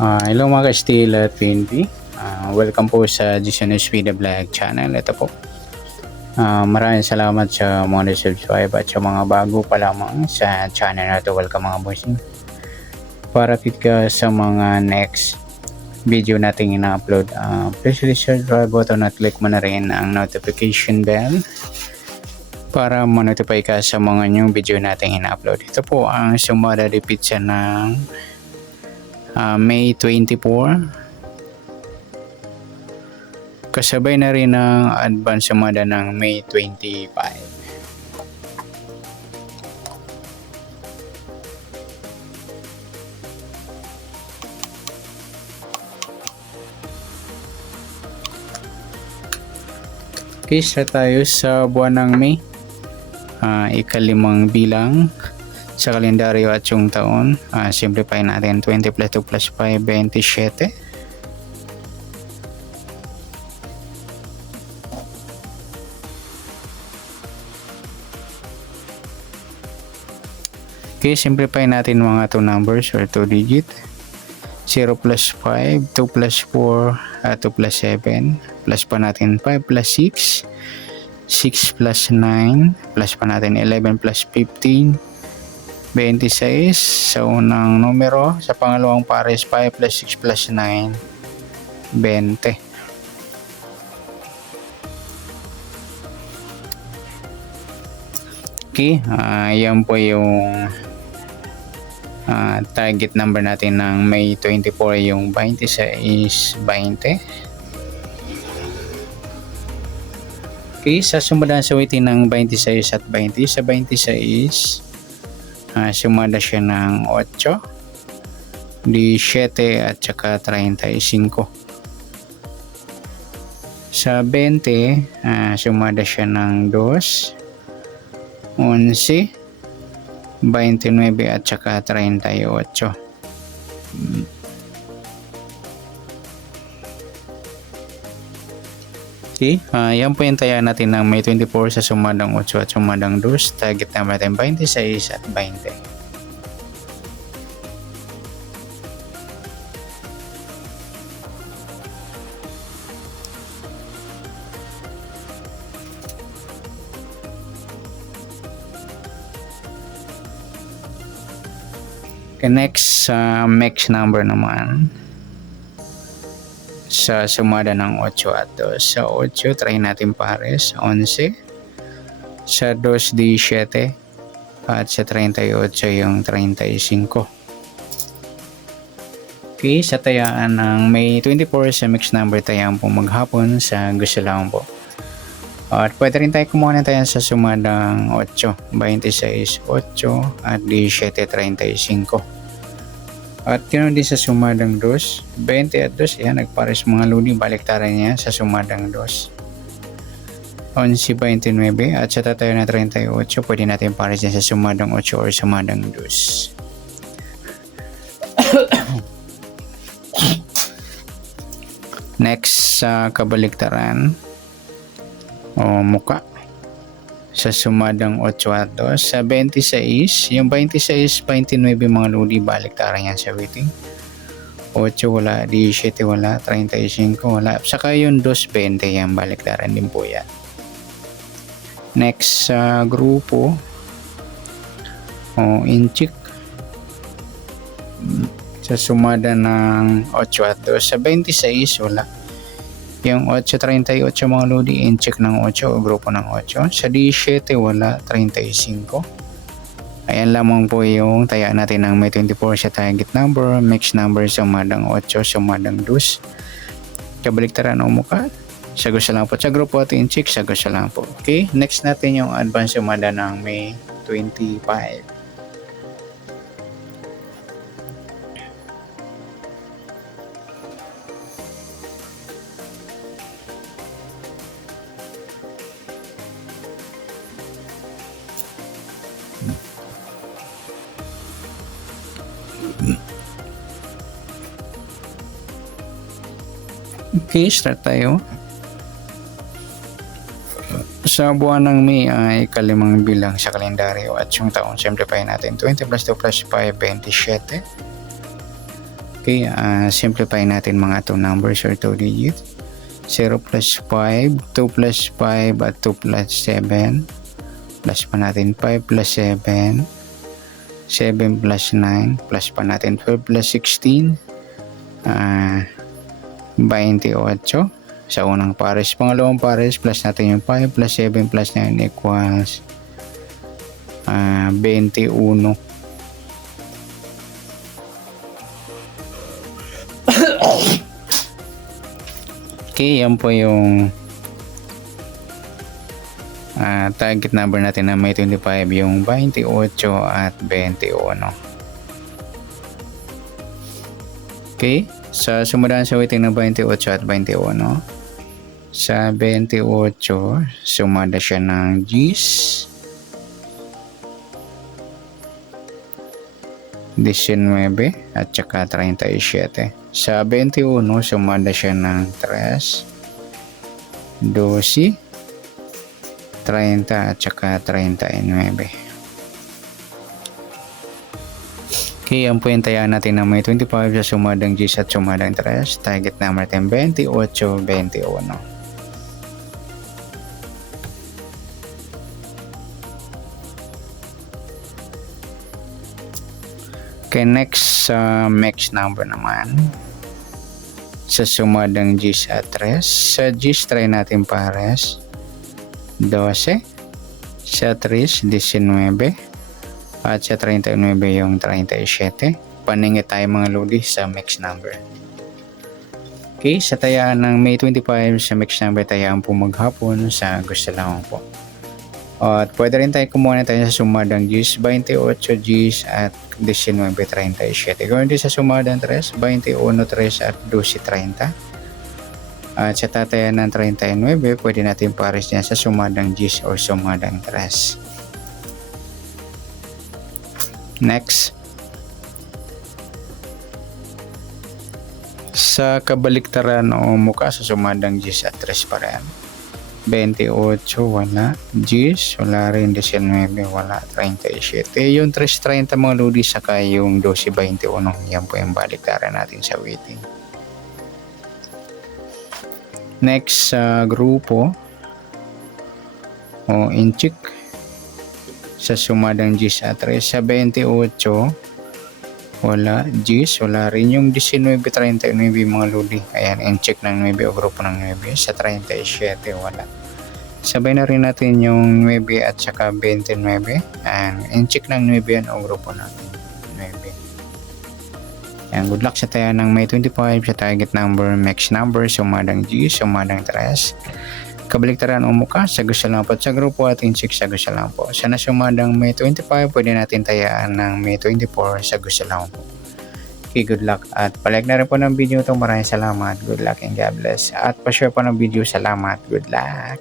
Hello mga ka-Steel at PNP. Welcome po sa Jason Vida Vlog channel. Ito po. Maraming salamat sa mga subscribe at sa mga bago pa lamang sa channel na ito. Welcome mga bossing. Para fit ka sa mga next video nating ina-upload, please hit the subscribe button at click mo na rin ang notification bell para ma-notify ka sa mga new video nating ina-upload. Ito po ang sumada de pizza ng May 24. Kasabay na rin ang advance sumada ng May 25. Okay, start tayo sa buwan ng May. Ikalimang bilang sa kalendaryo at yung taon. Simplify natin. 20 plus 2 plus 5, 27. Okay, simplify natin mga 2 numbers or 2 digit. 0 plus 5, 2 plus 4, 2 plus 7. Plus pa natin 5 plus 6. 6 plus 9. Plus pa natin 11 plus 15. 26 sa unang numero, sa pangalawang pares 5 plus 6 plus 9, 20. Okay, yan po yung target number natin ng May 24, yung 26, 20. Okay, sa sumundan sa waiting ng 26 at 20, sa 26 sumada siya ng 8, 17 at saka 35. Sa 20 sumada siya ng 2, 11, 29 at saka 38. Okay, yan po yung taya natin ng May 24 sa sumadang 8 at sumadang 2. Target naman natin 26 at 20. Okay, next mix number naman. Sa sumada ng 8 at 2. Sa 8, try natin pares. 11. Sa 2, 17. At sa 38, yung 35. Okay, sa tayaan ng May 24 sa mix number, tayaan po maghapon sa gusto lang po. At pwede rin tayo kumuha na tayo sa sumadang 8. 26, 8 at 17, 35. At ganoon din sa sumadang 2, 20 at 2, yan, nagpares mga luni, baliktaran niya sa sumadang 2. 11, 29 at sa tatayo na 38, pwede natin pares niya sa sumadang 8 or sumadang 2. Next sa kabaliktaran o muka. Sa sumadang 8 at 2, sa 26, yung 26, 29 mga ludi, baliktaran yan sa waiting. 8 wala, 17 wala, 35 wala, saka yung 2, 20 yan, baliktaran din po yan. Next sa grupo o inchik, sa sumada ng 8 at 2, sa 26 wala. Yung 8.38 mga lodi, in-check ng 8 o grupo ng 8. Sa 17 wala, 35. Ayan lamang po yung taya natin ng May 24 sa target number, mix number sa madang 8, sa madang 2. Kabaliktaran o mukha. Sa gusto lang po. Sa grupo at in-check, sa gusto lang po. Okay, next natin yung advance sumada ng May 25. Okay, start tayo. Sa buwan ng May ay ikalimang bilang sa kalendaryo at yung taon, simplify natin. 20 plus 2 plus 5, 27. Okay, simplify natin mga 2 numbers or 2 digits. 0 plus 5, 2 plus 5 at 2 plus 7. Plus pa natin 5 plus 7. 7 plus 9. Plus pa natin 12 plus 16. 28. Sa unang pares. Pangalawang pares, plus natin yung 5 plus 7 plus 9 equals 21. Okay, yan po yung target number natin na may 25, yung 28 at 21. Okay, sa sumundan sa weighting ng 28 at 21, sa 28 sumada siya ng G's, 19 at saka 37. Sa 21 sumada siya ng 3, 12, 30 at saka 39. Okay, ang puwentayan natin na may 25 sa sumadang G's at sumadang 3. Target number natin 28, 21. Okay, next mix number naman. Sa sumadang G's at 3. Sa G's try natin pares. 12. Sa 3, 19. At sa 39 yung 37. Paningit tayo mga lodi sa mix number. Okay, sa tayaan ng May 25 sa mix number tayaan po maghapon sa gusto lang po. At pwede rin tayo kumuha na tayo sa sumadang G's, 28 G's at 19.37. Gawin din sa sumadang 3, 21 3 at 12.30. At sa tatayan ng 39, pwede natin pares niya sa sumadang G's o sumadang 3. Next. Sa kabaliktaran o muka sa sumadang G's at 3 pa rin. 28 wala, G's wala rin, 19 wala, 37 yung 3.30 mga lodi, saka yung 12.21 yan po yung baliktaran natin sa weighting. Next sa grupo o inchik sa sumadang G's at 3, sa 28 wala, G's wala rin, yung 19.39 mga lodi, ayan, inchik ng 9 o grupo ng 9. Sa 37 wala. Sabay na rin natin yung 9 at saka 29, and inchik ng 9 yan o grupo natin 9. Ayan, good luck sa tayo ng May 25 sa target number, mix number, sumadang G, sumadang 3. Kabaliktaran o muka sa gusto lang po sa grupo at inchik sa gusto lang po. Sa nasumadang May 25, pwede natin tayaan ng May 24 sa gusto lang po. Okay, good luck. At palike na rin po ng video ito. Maraming salamat. Good luck and God bless. At pa-share po ng video. Salamat. Good luck.